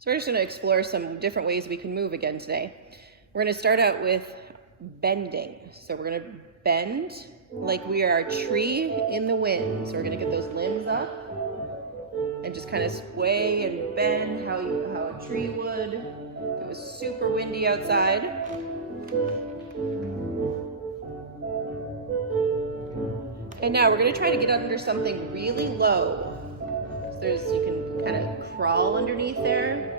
So we're just going to explore some different ways we can move again today. We're going to start out with bending. So we're going to bend like we are a tree in the wind. So we're going to get those limbs up and just kind of sway and bend how a tree would if it was super windy outside. And now we're going to try to get under something really low. So you can kind of crawl underneath there.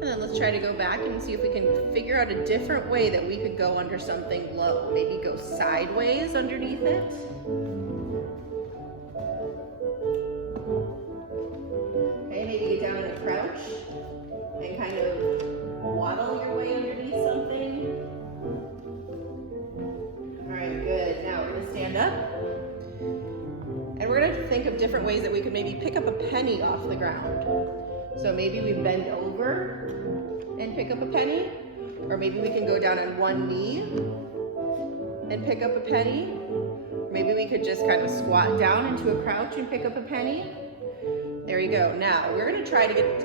And then let's try to go back and see if we can figure out a different way that we could go under something low. Maybe go sideways underneath it. Okay, maybe get down in a crouch and kind of waddle your way underneath something. All right, good. Now we're going to stand up. And we're going to think of different ways that we could maybe pick up a penny off the ground. So maybe we bend over and pick up a penny, or maybe we can go down on one knee and pick up a penny. Or maybe we could just kind of squat down into a crouch and pick up a penny. There you go. Now we're going to try to get,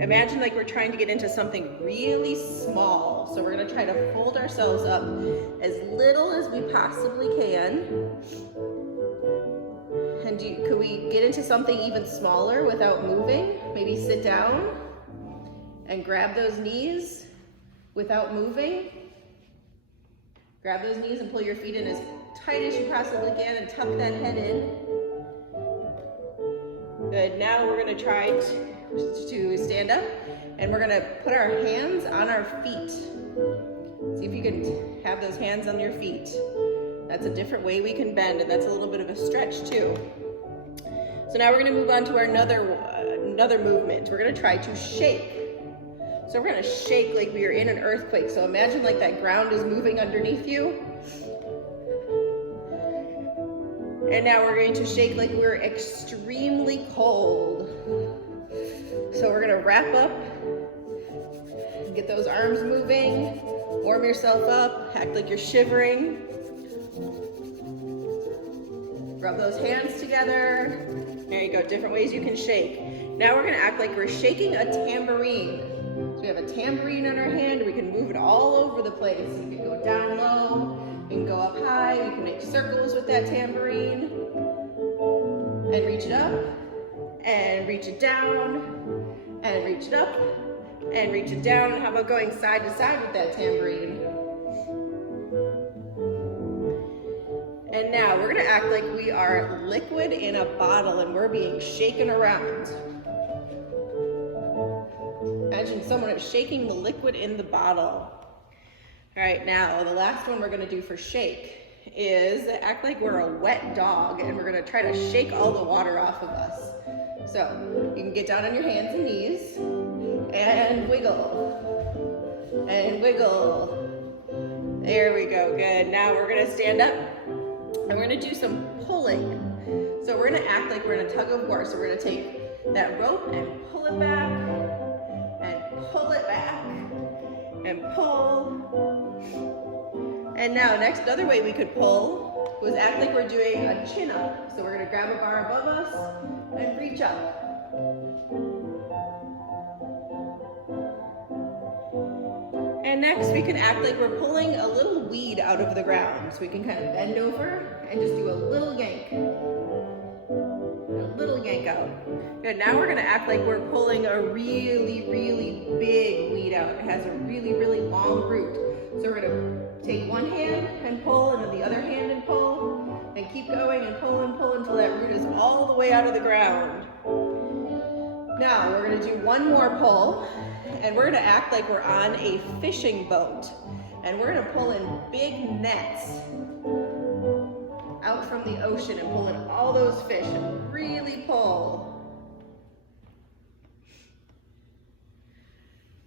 imagine like we're trying to get into something really small. So we're going to try to fold ourselves up as little as we possibly can. And could we get into something even smaller without moving? Maybe sit down and grab those knees without moving. Grab those knees and pull your feet in as tight as you possibly can and tuck that head in. Good, now we're gonna try to stand up and we're gonna put our hands on our feet. See if you can have those hands on your feet. That's a different way we can bend, and that's a little bit of a stretch too. So now we're going to move on to our another movement. We're going to try to shake. So we're going to shake like we are in an earthquake. So imagine like that ground is moving underneath you. And now we're going to shake like we're extremely cold. So we're going to wrap up, get those arms moving, warm yourself up, act like you're shivering. Rub those hands together. There you go, different ways you can shake. Now we're gonna act like we're shaking a tambourine. So we have a tambourine in our hand, we can move it all over the place. You can go down low, you can go up high, you can make circles with that tambourine. And reach it up, and reach it down, and reach it up, and reach it down. How about going side to side with that tambourine? And now we're gonna act like we are liquid in a bottle and we're being shaken around. Imagine someone is shaking the liquid in the bottle. All right, now the last one we're gonna do for shake is act like we're a wet dog and we're gonna try to shake all the water off of us. So you can get down on your hands and knees and wiggle and wiggle. There we go, good. Now we're gonna stand up. And we're gonna do some pulling. So we're gonna act like we're in a tug of war. So we're gonna take that rope and pull it back, and pull it back, and pull. And now another way we could pull was act like we're doing a chin up. So we're gonna grab a bar above us and reach up. And next we can act like we're pulling a little weed out of the ground. So we can kind of bend over and just do a little yank. A little yank out. Good, now we're gonna act like we're pulling a really, really big weed out. It has a really, really long root. So we're gonna take one hand and pull, and then the other hand and pull, and keep going and pull until that root is all the way out of the ground. Now we're gonna do one more pull. And we're gonna act like we're on a fishing boat. And we're gonna pull in big nets out from the ocean and pull in all those fish and really pull.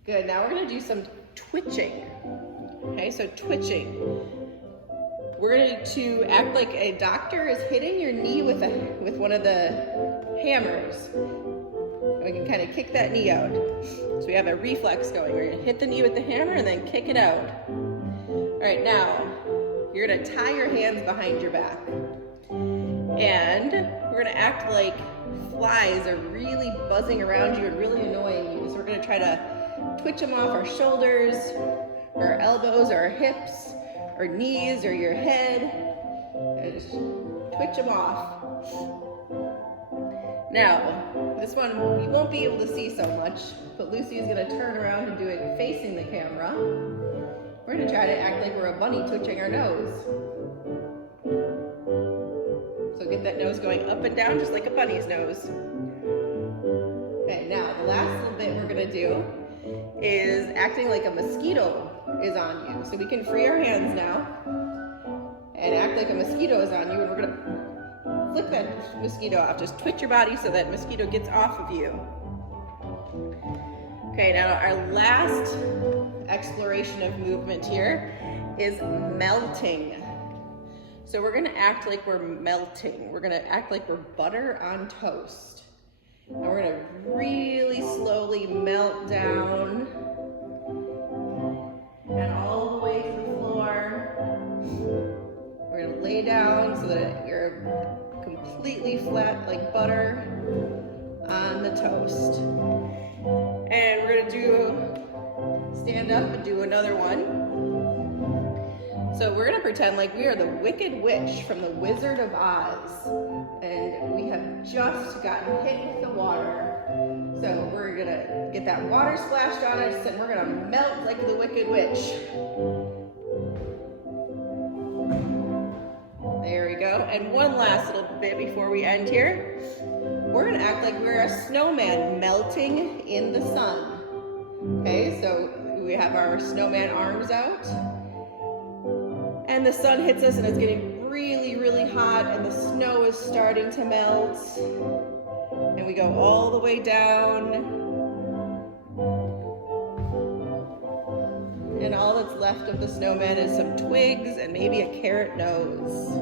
Good, now we're gonna do some twitching. Okay, so twitching. We're going to act like a doctor is hitting your knee with one of the hammers. We can kind of kick that knee out. So we have a reflex going. We're gonna hit the knee with the hammer and then kick it out. All right, now you're gonna tie your hands behind your back. And we're gonna act like flies are really buzzing around you and really annoying you. So we're gonna try to twitch them off our shoulders, or our elbows, or our hips, or knees, or your head. And just twitch them off. Now, this one you won't be able to see so much, but Lucy is gonna turn around and do it facing the camera. We're gonna try to act like we're a bunny twitching our nose. So get that nose going up and down just like a bunny's nose. Okay, now the last little bit we're gonna do is acting like a mosquito is on you. So we can free our hands now and act like a mosquito is on you, and we're gonna flick that mosquito off. Just twitch your body so that mosquito gets off of you. Okay, now our last exploration of movement here is melting. So we're gonna act like we're melting. We're gonna act like we're butter on toast. And we're gonna really slowly melt down and all the way to the floor. We're gonna lay down so that you're completely flat like butter on the toast. And we're gonna stand up and do another one. So we're gonna pretend like we are the Wicked Witch from the Wizard of Oz. And we have just gotten hit with the water. So we're gonna get that water splashed on us and we're gonna melt like the Wicked Witch. There we go. And one last little bit before we end here. We're gonna act like we're a snowman melting in the sun. Okay, so we have our snowman arms out. And the sun hits us and it's getting really, really hot and the snow is starting to melt. And we go all the way down. And all that's left of the snowman is some twigs and maybe a carrot nose.